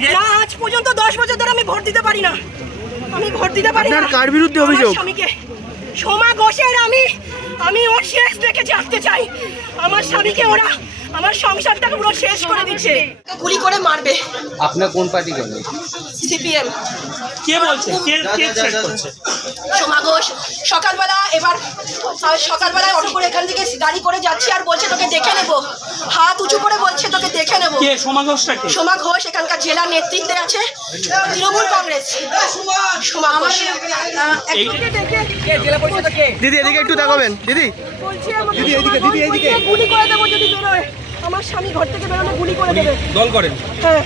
আজকে না আজ পর্যন্ত দশ বছর ধরে আমি ভোট দিতে পারি না। আমি ভোট দিতে পারি না। কার বিরুদ্ধে অভিযোগ? স্বামীকে। সোমা ঘোষের আমি আমি ওর শেষ দেখে জানতে চাই। আমার স্বামীকে ওরা আমার সংসারটাকে পুরো শেষ করে দিচ্ছে। গুলি করে মারবে। আপনার কোন পার্টি করেন সিপিএম। কে বলছে? কে কে চেক করছে? সোমা ঘোষ সকালবেলা এবার সকালবেলায় অটো করে এখান থেকে গাড়ি করে যাচ্ছি আর বলছে তোকে দেখে নেব। হাত উঁচু করে কে? সোমা ঘোষ এখানকার জেলা নেতৃত্বে আছে তৃণমূল কংগ্রেস। সোমা ঘোষ। দিদি এদিকে একটু তাকাবেন। দিদি? বলছে আমাকে সোমা ঘোষ বলছে গুলি করে দেবো যদি বেরোয়। আমার স্বামী ঘর থেকে বেরোলে গুলি করে দেবে। দল করেন। হ্যাঁ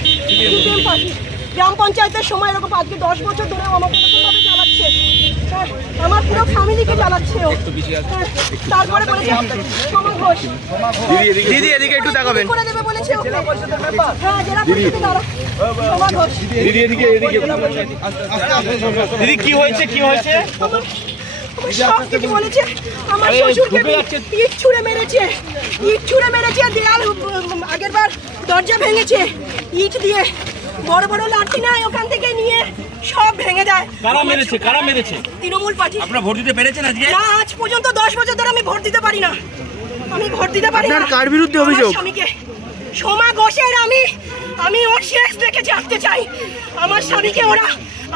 গ্রাম পঞ্চায়েতের সময় এরকম আজকে দশ বছর ধরে আমাকে এরকমভাবে চালাচ্ছে। চালাচ্ছে ও। তারপরে বলেছে সোমা ঘোষ। দিদি এদিকে একটু তাকাবেন। করে দেবে বলেছে ওকে? হ্যাঁ জেলা পরিষদে দাঁড়া সোমা ঘোষ। দিদি কি হয়েছে কি হয়েছে? বলেছে। আমার শ্বশুরকে ইট ছুঁড়ে মেরেছে। ইট ছুঁড়ে মেরেছে দেয়াল আগের বার দরজা ভেঙেছে। ইট দিয়ে বড় বড় লাঠি নাই ওখান থেকে নিয়ে সব ভেঙে দেয় কারা মেরেছে? কারা মেরেছে? তৃণমূল পার্টি। আপনারা ভোট দিতে পেরেছেন আজকে? না আজ পর্যন্ত দশ বছর ধরে আমি ভোট দিতে পারি না। আমি ভোট দিতে পারি না। কার বিরুদ্ধে অভিযোগ? স্বামীকে। সোমা ঘোষের আমি আমি ওর শেষ দেখে জানতে চাই। আমার স্বামীকে ওরা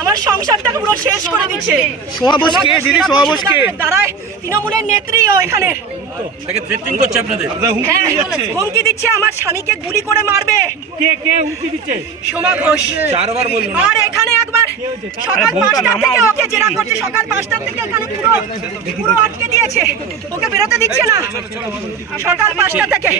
আমার সংসারটাকে পুরো শেষ করে দিচ্ছে। ঘোষ কে? দিদি, ঘোষ কে? দাঁড়ায় তৃণমূলের নেত্রী ও এখানে। তাকে থ্রেটিং করছে আপনাদের? হ্যাঁ হুমকি দিচ্ছে আমার স্বামীকে গুলি করে মারবে। কে কে হুমকি দিচ্ছে? সোমা ঘোষ। চারবার বলুন আর এখানে একবার সকাল পাঁচটা থেকে ওকে জেরা করছে সকাল পাঁচটা থেকে এখানে পুরো পুরো আটকে দিয়েছে। ওকে বেরোতে দিচ্ছে না। সকাল পাঁচটা থেকে।